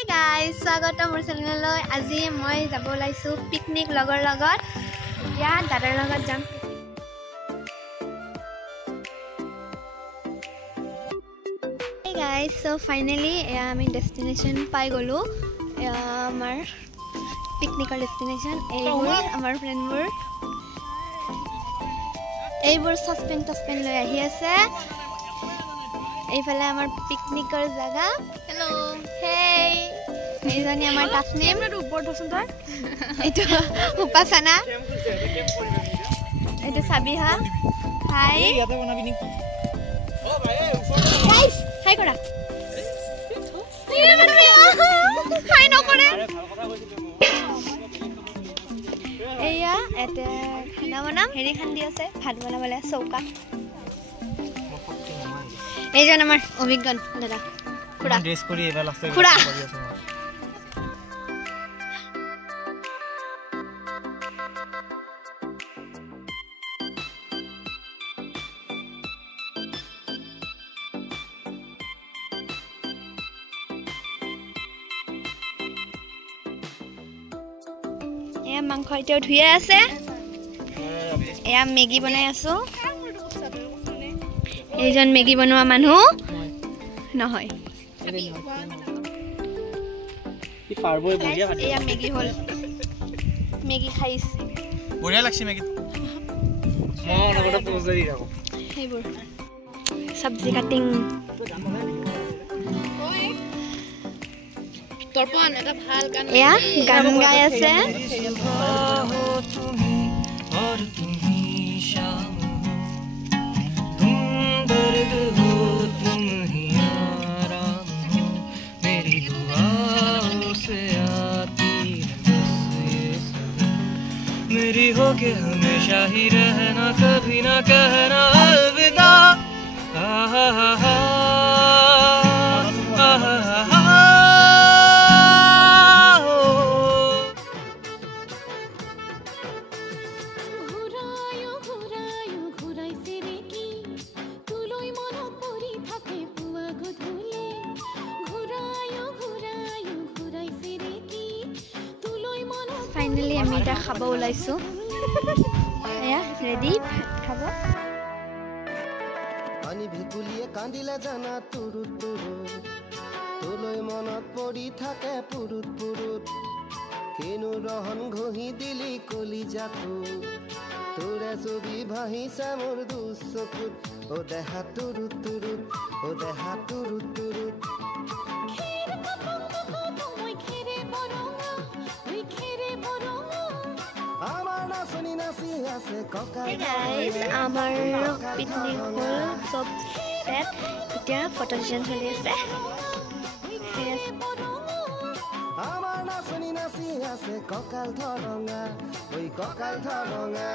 Hey guys, স্বাগতম মোৰ চেনেললৈ। আজি মই যাব ওলাইছো পিকনিক লগৰ লগত। ইয়া দাদাৰ লগত যাম। Hey guys, so finally আমি ডেস্টিনেশন পাই গলো। আমাৰ পিকনিকৰ ডেস্টিনেশন এইবোৰ আমাৰ ফ্ৰেণ্ডবোৰ এইবোৰ সাসপেন্ড লৈ আহি আছে। এইফালে আমাৰ পিকনিকৰ জায়গা। হেল্ল হেই এইজনী আমাৰ তাসনিম ওপৰত বসুন তই এইটো উপাসনা এইটো সাবিহা হাই ইয়াতে বনাবি নি ও ভাই ওপৰত গাইস হাই কৰা হাই নকৰে এয়া এতে খানা বনাম হেৰি খান্দি আছে ভাত বনাবলে চৌকা এইজন আমাৰ অভিজ্ঞান দাদা খুড়া ড্ৰেস কৰি এবাৰ লাস্টে খুড়া এয়া মাংস এতিয়াও ধুইয়ে আছে এয়া মেগি বনাই আছো এইজন মেগি বনোৱা মানুহ নহয় কি পারবই বুঝিয়া ভাত এয়া মেগি হল মেগি খাইছ বঢ়িয়া লাগছে মেগি মই লগতে পোজ দি ৰাখো হেইবোৰ সবজি কাটিং তৰপন এটা ভাল গান এয়া গান গাই আছে मेरी हो के हमेशा ही रहना कभी ना कहना अलविदा आहा हा हा आहा हा ঘুরায়ো ঘুরায়ো ঘুরাই সেরে কি তুলই মন পরি থাকে পুয়া গধুলে ঘুরায়ো ঘুরায়ো ঘুরাই সেরে কি তুলই মন ফাইনালি আমি এটা খাব ওলাইছো এয়া ৰেডি খাব পানী ভেকুলিয়ে কান্দিলে জানা তুৰুত তুৰুত তোলৈ মনত পৰি থাকে পুৰুত পুৰুত কিনো ৰহন ঘঁহি দিলি কলিজাটো তোৰে ছবি ভাহিছে মোৰ দুচকুত অ দেহা তুৰুত তুৰুত অ দেহা তুৰুত তুৰুত খেৰ কাপন মই খেৰে বৰঙা ওই খেৰে বৰঙা আমাৰ নাচনি নাচি আছে ককা গাইস আমাৰ পিকনিক হল সব সেট এতিয়া ফটো সেশন চলি আছে আমাৰ নাচনি নাচি আছে কঁকাল ধৰঙা ঐ কঁকাল ধৰঙা